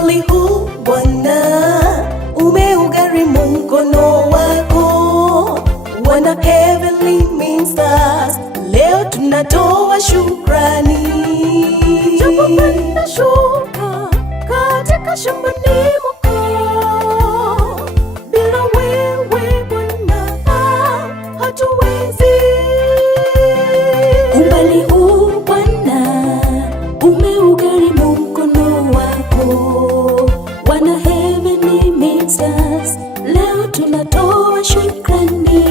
Umbali huu Bwana umeugharimu mkono wako. Wana Heavenly Ministers, leo tunatoa shukrani. Japopanda shuka katika shambani mwako, bila wewe Bwana hatuwezi. Umbali huu Bwana umeugharimu mkono wako. Wana Heavenly Ministers, leo tunatoa shukrani.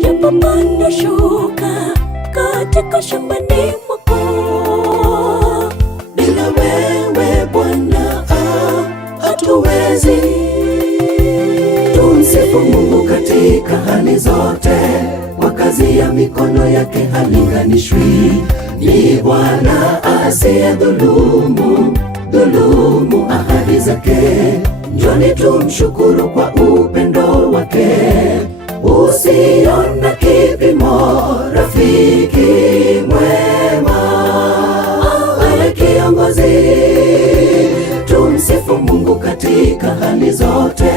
Japopanda shuka katika shambani mwako, Bila wewe Bwana hatuwezi. Tumsifu Mungu katika hali zote, kwa kazi ya mikono yake halinganishwi. Ni Bwana asiyedhulumu ahadi zake. Njoni tumshukuru kwa upendo wake usio na kipimo. Rafiki mwema, awe kiongozi. Tumsifu Mungu katika hali zote,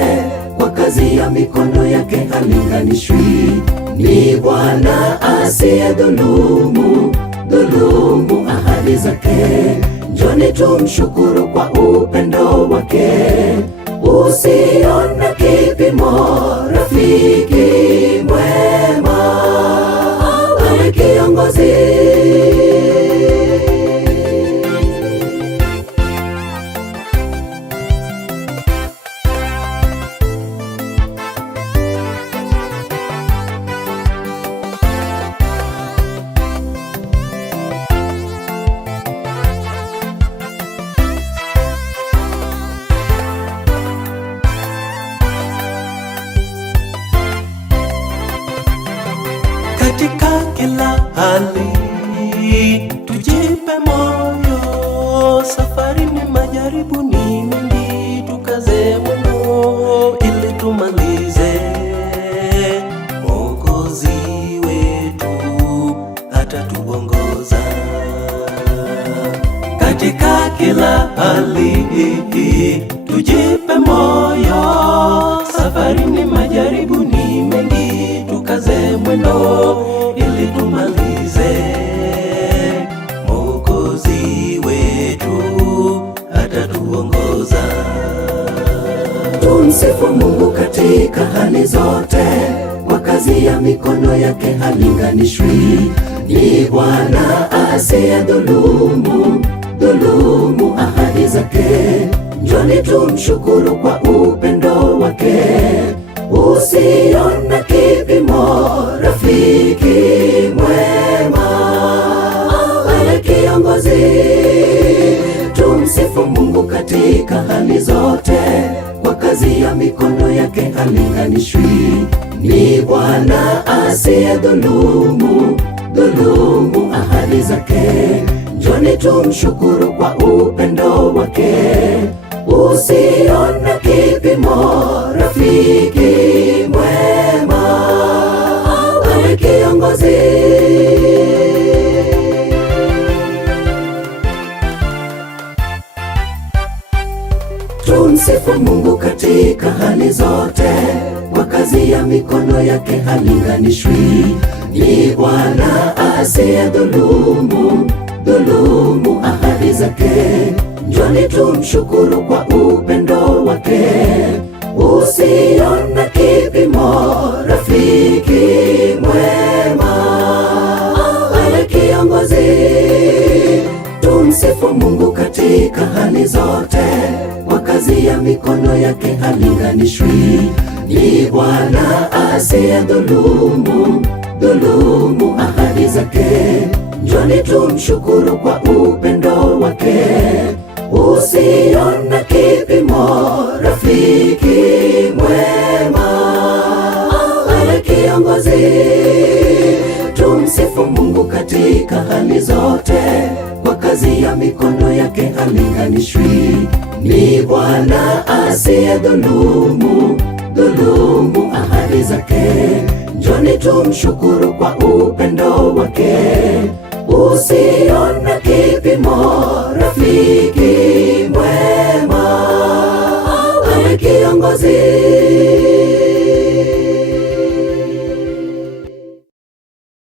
kwa kazi ya mikono yake halinganishwi. Ni Bwana asiyedhulumu ahadi zake. Njoni tumshukuru kwa upendo wake usio na kipimo. Rafiki mwema, awe kiongozi. Katika kila hali tujipe moyo, safari ni majaribu ni mengi, tukaze mwendo ili tumalize. Mwokozi wetu atatuongoza. Katika kila hali tujipe moyo, safari ni majaribu ni mengi, tukaze mwendo ili tumalize. Mwokozi wetu atatuongoza. Tumsifu Mungu katika hali zote, kwa kazi ya mikono yake halinganishwi. Ni Bwana asiyedhulumu ahadi zake. Njoni tumshukuru kwa upendo wake usio na kipimo. Rafiki mwema, awe kiongozi. Tumsifu Mungu katika hali zote, kwa kazi ya mikono yake halinganishwi. Ni Bwana asiyedhulumu ahadi zake. Njoni tumshukuru kwa upendo wake usio na kipimo. Rafiki mwema, awe kiongozi. Tumsifu Mungu katika hali zote, kwa kazi ya mikono yake halinganishwi. Ni Bwana asiyedhulumu ahadi zake. Njoni tumshukuru kwa upendo wake usio na kipimo. Rafiki mwema, awe kiongozi. Tumsifu Mungu katika hali zote, kwa kazi ya mikono yake halinganishwi. Ni Bwana asiyedhulumu ahadi zake. Njoni tumshukuru kwa upendo wake usio na kipimo. Rafiki mwema, awe kiongozi. Tumsifu Mungu katika hali zote, kwa kazi ya mikono yake halinganishwi. Ni Bwana asiyedhulumu ahadi zake. Njoni tumshukuru kwa upendo wake usio na kipimo. Rafiki